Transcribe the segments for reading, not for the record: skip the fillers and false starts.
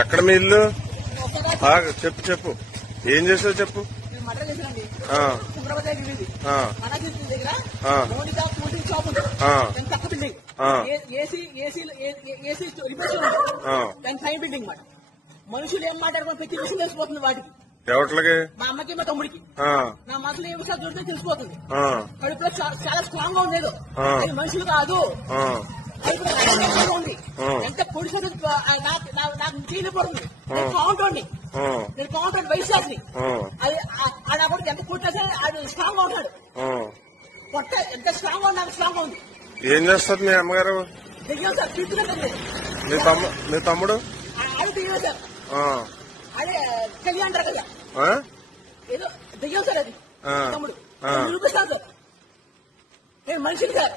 ఎక్కడ మీ ఇల్లు? చెప్పు చెప్పు, ఏం చేసావు చెప్పు. మర్డర్ చేశానండి. దగ్గర మోనికా కూల్ డ్రింక్ షాప్ ఉంది. పక్క బిల్డింగ్ ఏసీ దాని సైన్ బిల్డింగ్ మాట. మనుషులు ఏం మాట్లాడుకుని ప్రతి విషయం తెలిసిపోతుంది వాటికి. ఎవట్లకి? మా అమ్మకి మా తమ్ముడికి. నా మనసులో ఏ విషయాలు దొరికితే తెలిసిపోతుంది. కడుపులో చాలా స్ట్రాంగ్ గా ఉండేది. అది మనుషులు కాదు. ఉంది ఎంత పొడిసి నాకు చేయలేకపోతుంది. నేను కౌంటండి, నేను కౌంటర్ వయసుని. అది నా కూడా ఎంత కొట్టేసా అది స్ట్రాంగ్ గా ఉంటాడు. పొట్ట ఎంత స్ట్రాంగ్ గా నాకు స్ట్రాంగ్ గా ఉంది. ఏం చేస్తారు మీ అమ్మగారు? దిగాం సార్, తీసుకున్నాండి. మీ తమ్ముడు అది దిగాం సార్. అదే కళ్యాణ్ అంటారు కదా, ఏదో దిగాం సార్. అది తమ్ముడు నిరూపిస్తాను సార్. నేను మనిషిని సార్.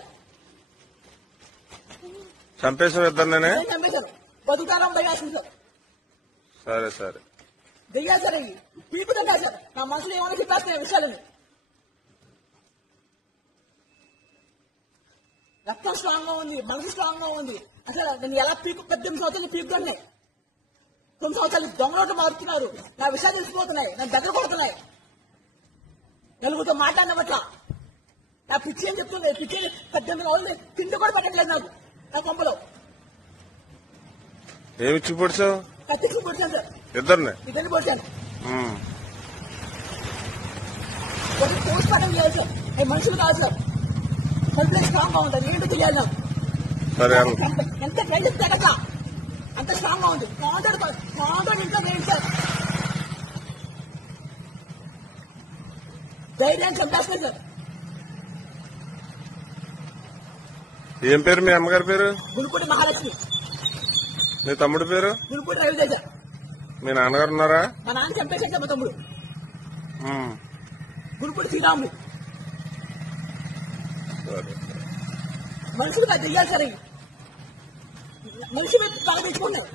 చంపేశారు ఇద్దరినే? చంపేశాను. బతుకుతారం దయ్యాల్సింది సార్. సరే సరే దయ్యాలు సార్. అవి పీపుతంగా సార్. నా మనసులో ఏమైనా చెప్పేస్తున్నాయి విషయాలని. రక్తం స్ట్రాంగ్ గా ఉంది, మనసు స్ట్రాంగ్ గా ఉంది. అసలు నేను ఎలా 18 సంవత్సరాలు పీకుతున్నాయి. 9 సంవత్సరాలు దొంగలోటు మారుతున్నారు. నా విషయాలు తెలిసిపోతున్నాయి. నన్ను దగ్గర కొడుతున్నాయి. నలుగురితో మాట్లాడినట్ల నా పిచ్చి అని చెప్తుంది. పిచ్చి 18 రోజులు తిండి కూడా పెట్టట్లేదు నాకు. నా కొంపలో ఏమిచ్చి పొడిచావు? కత్తికి పొడిచాను సార్. ఇద్దరిని పొడిచాను. పోస్ట్ మార్టం చేయాలి సార్. మనుషులు కాదు సార్. కడుపులో స్ట్రాంగ్ గా ఉంటుంది. ఏంటో తెలియాలి నాకు. ఎంత ట్రై చెప్తే కదా అంత స్ట్రాంగ్ గా ఉంది. కాంట్రాక్ట్ ఇంట్లో లేదు సార్. ధైర్యాన్ని చంపేస్తాయి సార్. ఏం పేరు మీ అమ్మగారి పేరు? గురుపూడి మహాలక్ష్మి. మీ తమ్ముడి పేరు? గురుపూడి రవితేజ. మీ నాన్నగారు ఉన్నారా? మా నాన్న చంపేశాక మా తమ్ముడు గురుపూడి శ్రీరాముడు. మనుషులు దెయ్యాలి సరే. మనిషి మీద తల పెట్టుకున్నాయి.